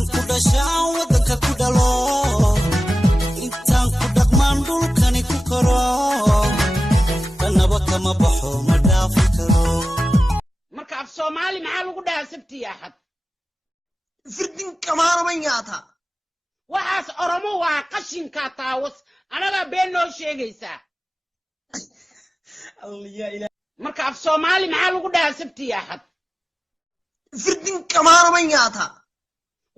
intaan ku dhashaan wadanka ku dhalo intaan ku dhaqmaan dhulkani ku koro danaba kama baxo ma dhaafi karo marka af Soomaali maxaa lagu dhahaa sabti axad firdin kamaana ma yaata waxaas oromo waa qashinka taawas anaga been noo sheegaysa marka af Soomaali maxaa lagu dhahaa sabti axad firdin kamaana ma yaata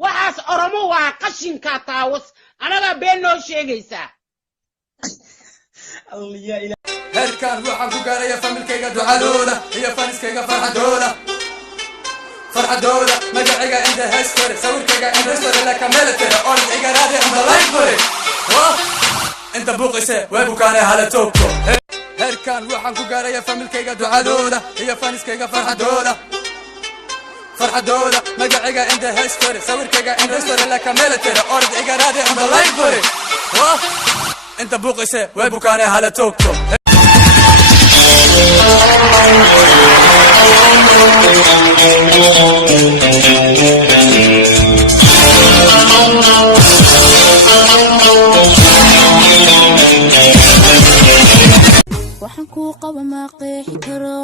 waxaas oromo waa qashinka taawas anaga been noo sheegaysa heerkan waxaan ku gaaraya familkayga ducadooda iyo faniskayga farxadooda magacayga inda heestore sawirkayga indhastore laka meeltere orod igaraade ambalaynkore inta buuqise way bukaane hala toogto heerkan waxaan ku gaaraya familkayga ducadooda iyo faniskayga farxadooda magacayga inda heestore sawirkayga indhastore laka meeltere orod igaraade ambalaynkore inta buuqise way bukaane hala toogto waxaan ku qaba ma qeexi karo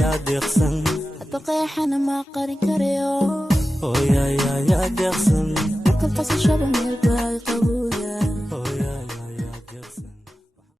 ya deeqsan ataqeexana ma qarin karayo ya deeqsan marka qasashada meel baa qabuuya